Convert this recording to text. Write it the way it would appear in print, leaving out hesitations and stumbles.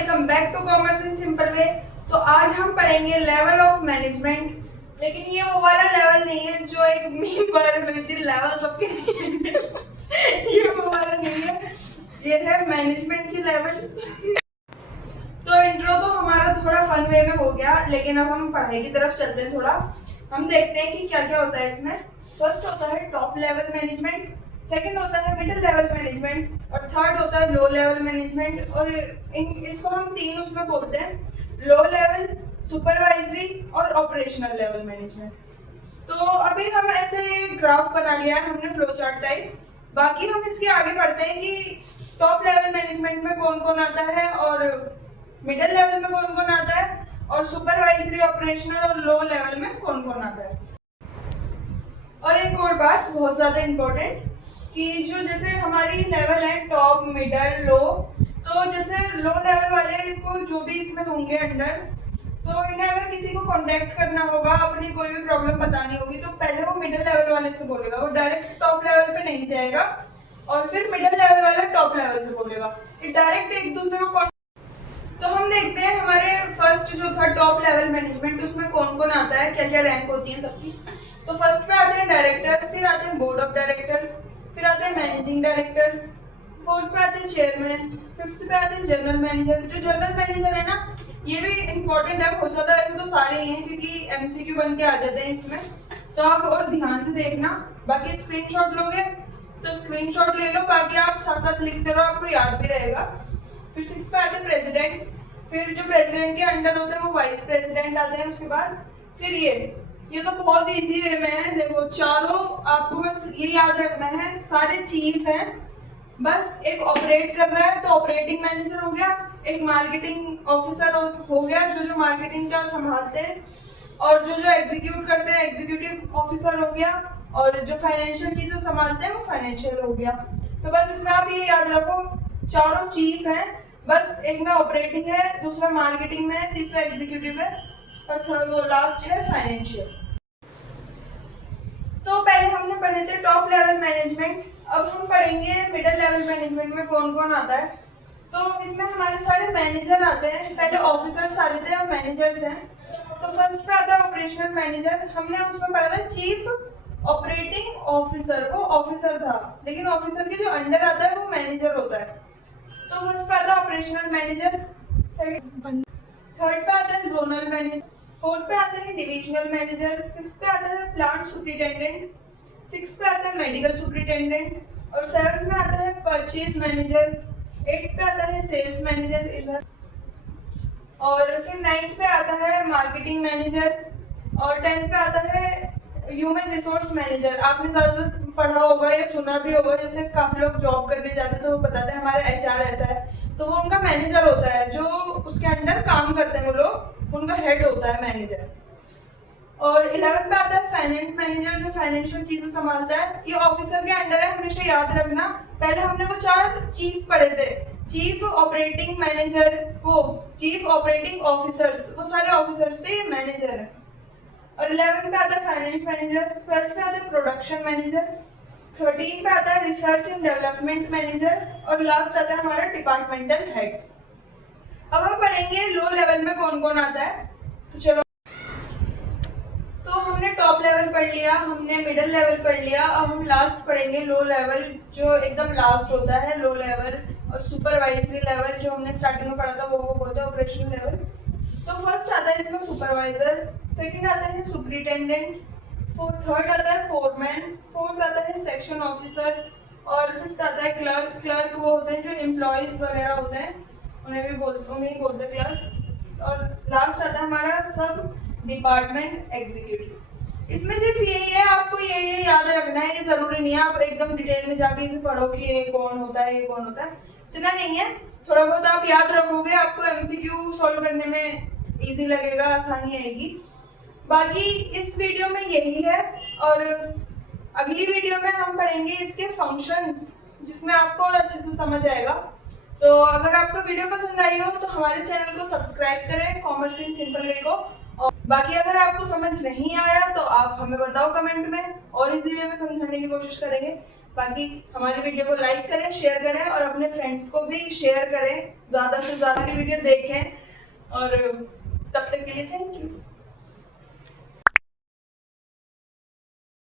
Welcome back to commerce in simple way. तो आज हम पढ़ेंगे लेवल ऑफ मैनेजमेंट, लेकिन ये वो वाला लेवल नहीं है जो एक मीम वायरल हुई थी, लेवल सबके नहीं है। ये वो वाला नहीं है, ये है मैनेजमेंट की लेवल। तो इंट्रो तो हमारा थोड़ा फन वे में हो गया, लेकिन अब हम पढ़ाई की तरफ चलते हैं। थोड़ा हम देखते हैं कि क्या क्या होता है इसमें। फर्स्ट होता है टॉप लेवल मैनेजमेंट, सेकंड होता है मिडिल लेवल मैनेजमेंट और थर्ड होता है लो लेवल मैनेजमेंट। और इसको हम तीन उसमें बोलते हैं, लो लेवल, सुपरवाइजरी और ऑपरेशनल लेवल मैनेजमेंट। तो अभी हम ऐसे ग्राफ बना लिया है हमने फ्लो चार्ट टाइप। बाकी हम इसके आगे बढ़ते हैं कि टॉप लेवल मैनेजमेंट में कौन कौन आता है और मिडिल लेवल में कौन कौन आता है और सुपरवाइजरी, ऑपरेशनल और लो लेवल में कौन कौन आता है। और एक और बात बहुत ज्यादा इम्पोर्टेंट कि जो जैसे हमारी लेवल है टॉप, मिडल, लो, तो जैसे लो लेवल वाले को जो भी इसमें होंगे अंडर, तो इन्हें अगर किसी को कांटेक्ट करना होगा, अपनी कोई भी प्रॉब्लम बतानी होगी, तो पहले वो मिडिल लेवल वाले से बोलेगा, वो डायरेक्ट टॉप लेवल पे नहीं जाएगा और फिर मिडिल लेवल वाला टॉप लेवल से बोलेगा, ये डायरेक्ट एक दूसरे को। तो हम देखते हैं हमारे फर्स्ट जो था टॉप लेवल मैनेजमेंट, उसमें कौन कौन आता है, क्या क्या रैंक होती है सबकी। तो फर्स्ट पे आते हैं डायरेक्टर, फिर आते हैं बोर्ड ऑफ डायरेक्टर्स, फिर आते हैं मैनेजिंग डायरेक्टर्स, फोर्थ पे आते हैं चेयरमैन, फिफ्थ पे आते हैं जनरल मैनेजर। जो जनरल मैनेजर है ना, ये भी इम्पोर्टेंट है बहुत ज्यादा, ऐसे तो सारे ही हैं क्योंकि एमसीक्यू बन के आ जाते हैं इसमें, तो आप और ध्यान से देखना। बाकी स्क्रीनशॉट लोगे तो स्क्रीनशॉट ले लो, बाकी आप साथ साथ लिखते रहो, आपको याद भी रहेगा। फिर सिक्स पे आते हैं प्रेसिडेंट, फिर जो प्रेसिडेंट के अंडर होते हैं वो वाइस प्रेसिडेंट आते हैं उसके बाद। फिर ये तो बहुत इजी वे में है, देखो चारों आपको बस ये याद रखना है, सारे चीफ हैं, बस एक ऑपरेट कर रहा है तो ऑपरेटिंग मैनेजर हो गया, एक मार्केटिंग ऑफिसर हो गया जो जो मार्केटिंग का संभालते हैं, और जो जो एग्जीक्यूट करते हैं एग्जीक्यूटिव ऑफिसर हो गया, और जो फाइनेंशियल चीजें संभालते हैं वो फाइनेंशियल हो गया। तो बस इसमें आप ये याद रखो, चारों चीफ हैं, बस एक में ऑपरेटिंग है, दूसरा मार्केटिंग में है, तीसरा एग्जीक्यूटिव है और थर्ड वो लास्ट है फाइनेंशियल। तो पहले हमने पढ़े थे टॉप लेवल मैनेजमेंट, अब हम पढ़ेंगे मिडिल लेवल मैनेजमेंट में कौन कौन आता है। तो इसमें हमारे सारे मैनेजर आते हैं, पहले ऑफिसर सारे थे, अब मैनेजर्स हैं। तो फर्स्ट पे आता है ऑपरेशनल मैनेजर, हमने उसमें पढ़ा था चीफ ऑपरेटिंग ऑफिसर, वो ऑफिसर था, लेकिन ऑफिसर के जो अंडर आता है वो मैनेजर होता है। तो फर्स्ट पे आता है ऑपरेशनल मैनेजर, थर्ड पे आता है जोनल मैनेजर, फोर्थ पे आता है डिविजनल मैनेजर, फिफ्थ पे आता है प्लांट सुपरिटेंडेंट, सिक्स पे आता है मेडिकल सुपरिटेंडेंट और सेवंथ में आता है परचेज मैनेजर, एट पे आता है सेल्स मैनेजर इधर, और फिर नाइन्थ पे आता है मार्केटिंग मैनेजर और टेंथ पे आता है ह्यूमन रिसोर्स मैनेजर। आपने ज्यादा पढ़ा होगा या सुना भी होगा, जैसे काफी लोग जॉब करने जाते हैं तो वो बताते हैं हमारा एचआर रहता है, तो वो उनका मैनेजर होता है, जो उसके अंडर काम करते हैं वो लोग, उनका हेड होता है मैनेजर। और 11 पे आता है फाइनेंस मैनेजर, जो फाइनेंशियल चीजें संभालता है, ये ऑफिसर के अंडर है, हमेशा याद रखना। पहले हमने वो चार चीफ पढ़े थे, चीफ ऑपरेटिंग मैनेजर, वो चीफ ऑपरेटिंग ऑफिसर्स, वो सारे ऑफिसर्स थे, ये मैनेजर है। और 11 पे आता है फाइनेंस मैनेजर, 12 पे आता है प्रोडक्शन मैनेजर, 13 पे आता है रिसर्च एंड डेवलपमेंट मैनेजर और लास्ट आता है हमारा डिपार्टमेंटल हेड। अब हम पढ़ेंगे लो लेवल में कौन कौन आता है। तो चलो, तो हमने टॉप लेवल पढ़ लिया, हमने मिडिल लेवल पढ़ लिया, अब हम लास्ट पढ़ेंगे लो लेवल, जो एकदम लास्ट होता है लो लेवल। और सुपरवाइजरी लेवल जो हमने स्टार्टिंग में पढ़ा था वो बोलते हैं ऑपरेशनल लेवल। तो फर्स्ट आता है इसमें सुपरवाइजर, सेकंड आता है सुपरिटेंडेंट, थर्ड आता है फोरमैन, फोर्थ आता है सेक्शन ऑफिसर और फिफ्थ आता है क्लर्क। क्लर्क वो होते हैं जो एम्प्लॉयज वगैरह होते हैं, उन्हें बोलते हैं क्लर्क। और लास्ट आता है हमारा सब डिपार्टमेंट एग्जीक्यूटिव। इसमें सिर्फ यही है, आपको ये याद रखना है, ये जरूरी नहीं है आप एकदम डिटेल में जाके इसे पढ़ो कि ये कौन होता है, ये कौन होता है, इतना नहीं है। थोड़ा बहुत आप याद रखोगे, आपको एमसीक्यू सॉल्व करने में इजी लगेगा, आसानी आएगी। बाकी इस वीडियो में यही है, और अगली वीडियो में हम पढ़ेंगे इसके फंक्शंस, जिसमें आपको और अच्छे से समझ आएगा। तो अगर आपको वीडियो पसंद आई हो तो हमारे चैनल को सब्सक्राइब करें, कॉमर्स इन सिंपल वे को। और बाकी अगर आपको समझ नहीं आया तो आप हमें बताओ कमेंट में, और इजी वे में समझाने की कोशिश करेंगे। बाकी हमारी वीडियो को लाइक करें, शेयर करें और अपने फ्रेंड्स को भी शेयर करें, ज़्यादा से ज़्यादा वीडियो देखें। और तब तक के लिए थैंक यू।